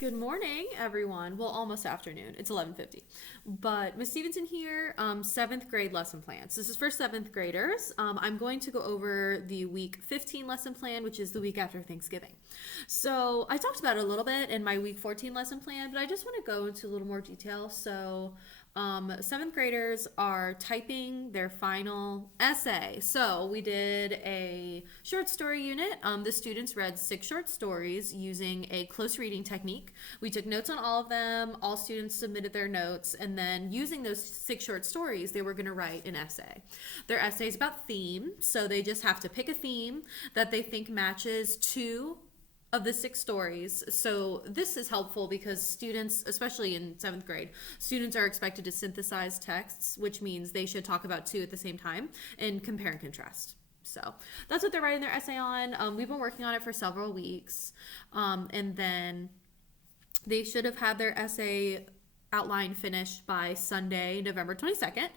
Good morning, everyone. Well, almost afternoon. It's 11:50. But Miss Stephenson here, seventh grade lesson plans. This is for seventh graders. I'm going to go over the week 15 lesson plan, which is the week after Thanksgiving. So I talked about it a little bit in my week 14 lesson plan, but I just want to go into a little more detail. So seventh graders are typing their final essay. So we did a short story unit. The students read 6 short stories using a close reading technique. We took notes on all of them. All students submitted their notes, and then using those 6 short stories, they were going to write an essay. Their essay is about theme, so they just have to pick a theme that they think matches 2 of the 6 stories. So this is helpful because students, especially in 7th grade, students are expected to synthesize texts, which means they should talk about 2 at the same time and compare and contrast. So that's what they're writing their essay on. We've been working on it for several weeks. And then they should have had their essay outline finished by Sunday, November 22nd.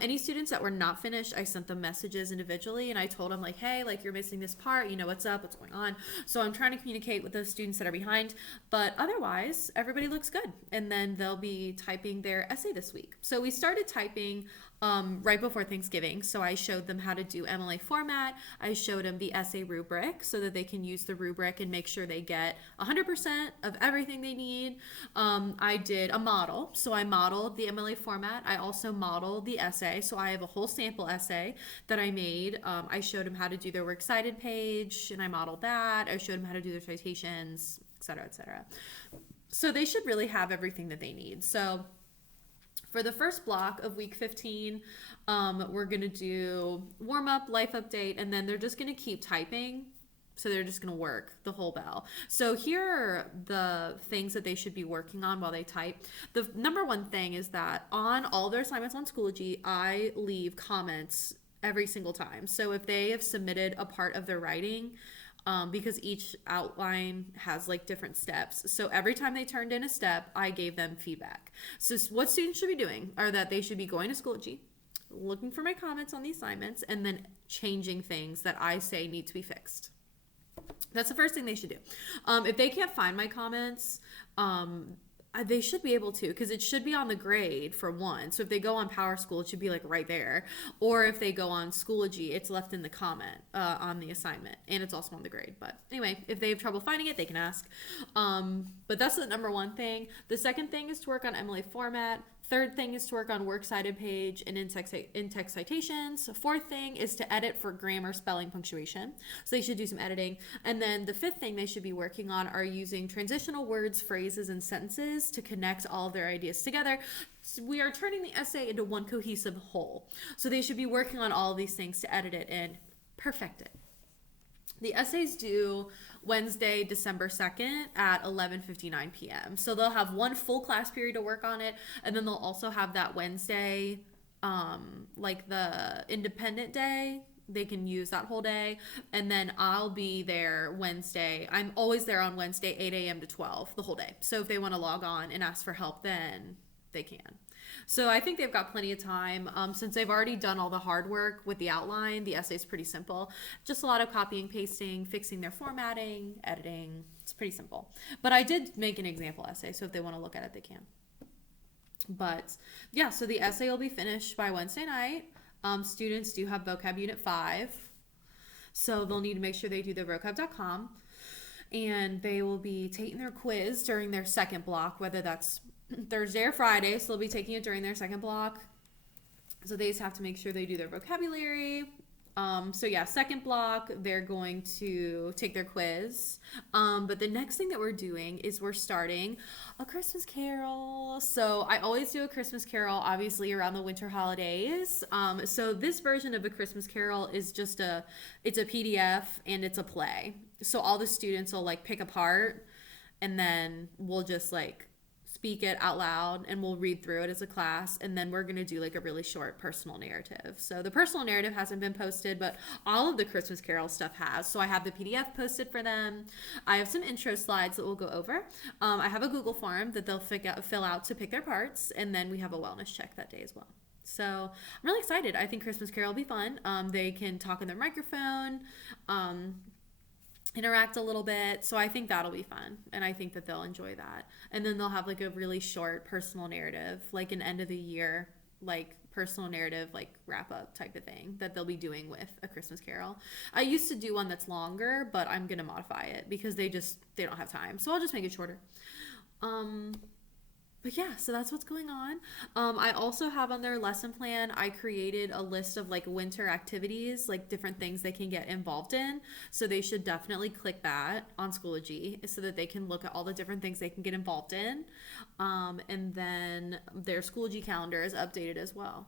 Any students that were not finished, I sent them messages individually and I told them like, hey, like you're missing this part, you know what's up, what's going on. So I'm trying to communicate with those students that are behind, but otherwise everybody looks good. And then they'll be typing their essay this week. So we started typing right before Thanksgiving. So I showed them how to do MLA format. I showed them the essay rubric so that they can use the rubric and make sure they get 100% of everything they need. I did a model. So I modeled the MLA format. I also modeled the essay. So I have a whole sample essay that I made. I showed them how to do their works cited page and I modeled that. I showed them how to do their citations, et cetera, et cetera. So they should really have everything that they need. So for the first block of week 15, we're going to do warm up, life update, and then they're just going to keep typing. So they're just going to work the whole bell. So here are the things that they should be working on while they type. The number one thing is that on all their assignments on Schoology, I leave comments every single time. So if they have submitted a part of their writing, because each outline has like different steps. So every time they turned in a step, I gave them feedback. So what students should be doing are that they should be going to Schoology, looking for my comments on the assignments, and then changing things that I say need to be fixed. That's the first thing they should do. If they can't find my comments, they should be able to, because it should be on the grade for one. So if they go on PowerSchool, it should be like right there. Or if they go on Schoology, it's left in the comment on the assignment, and it's also on the grade. But anyway, if they have trouble finding it, they can ask. But that's the number one thing. The second thing is to work on MLA format. Third thing is to work on works cited page and in-text citations. Fourth thing is to edit for grammar, spelling, punctuation. So they should do some editing. And then the fifth thing they should be working on are using transitional words, phrases, and sentences to connect all of their ideas together. So we are turning the essay into one cohesive whole. So they should be working on all of these things to edit it and perfect it. The essays due Wednesday, December 2nd at 11:59 p.m. So they'll have one full class period to work on it, and then they'll also have that Wednesday, like the Independent Day. They can use that whole day, and then I'll be there Wednesday. I'm always there on Wednesday, 8 a.m. to 12, the whole day. So if they want to log on and ask for help, then they can. So I think they've got plenty of time. Since they've already done all the hard work with the outline, the essay is pretty simple. Just a lot of copying, pasting, fixing their formatting, editing. It's pretty simple. But I did make an example essay, so if they want to look at it, they can. But yeah, so the essay will be finished by Wednesday night. Students do have vocab unit 5. So they'll need to make sure they do their vocab.com. And they will be taking their quiz during their second block, whether that's Thursday or Friday, so they'll be taking it during their second block. So they just have to make sure they do their vocabulary. So yeah, second block, they're going to take their quiz. But the next thing that we're doing is we're starting a Christmas Carol. So I always do a Christmas Carol, obviously around the winter holidays. So this version of a Christmas Carol is just it's a PDF and it's a play. So all the students will like pick a part, and then we'll just like speak it out loud, and we'll read through it as a class, and then we're going to do like a really short personal narrative. So the personal narrative hasn't been posted, but all of the Christmas Carol stuff has. So I have the PDF posted for them. I have some intro slides that we'll go over. I have a Google form that they'll fill out to pick their parts, and then we have a wellness check that day as well. So I'm really excited. I think Christmas Carol will be fun. They can talk in their microphone. interact a little bit. So I think that'll be fun. And I think that they'll enjoy that. And then they'll have like a really short personal narrative, like an end of the year, like personal narrative, like wrap up type of thing that they'll be doing with A Christmas Carol. I used to do one that's longer, but I'm going to modify it because they don't have time. So I'll just make it shorter. But yeah, so that's what's going on. I also have on their lesson plan, I created a list of like winter activities, like different things they can get involved in. So they should definitely click that on Schoology so that they can look at all the different things they can get involved in. And then their Schoology calendar is updated as well.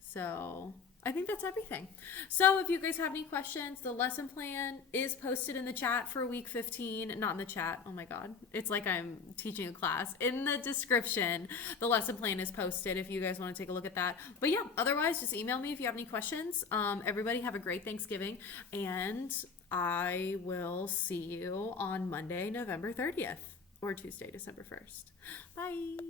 So I think that's everything. So if you guys have any questions, the lesson plan is posted in the chat for week 15. Not in the chat. Oh my God. It's like I'm teaching a class. In the description, the lesson plan is posted if you guys want to take a look at that. But yeah, otherwise, just email me if you have any questions. Everybody have a great Thanksgiving. And I will see you on Monday, November 30th or Tuesday, December 1st. Bye.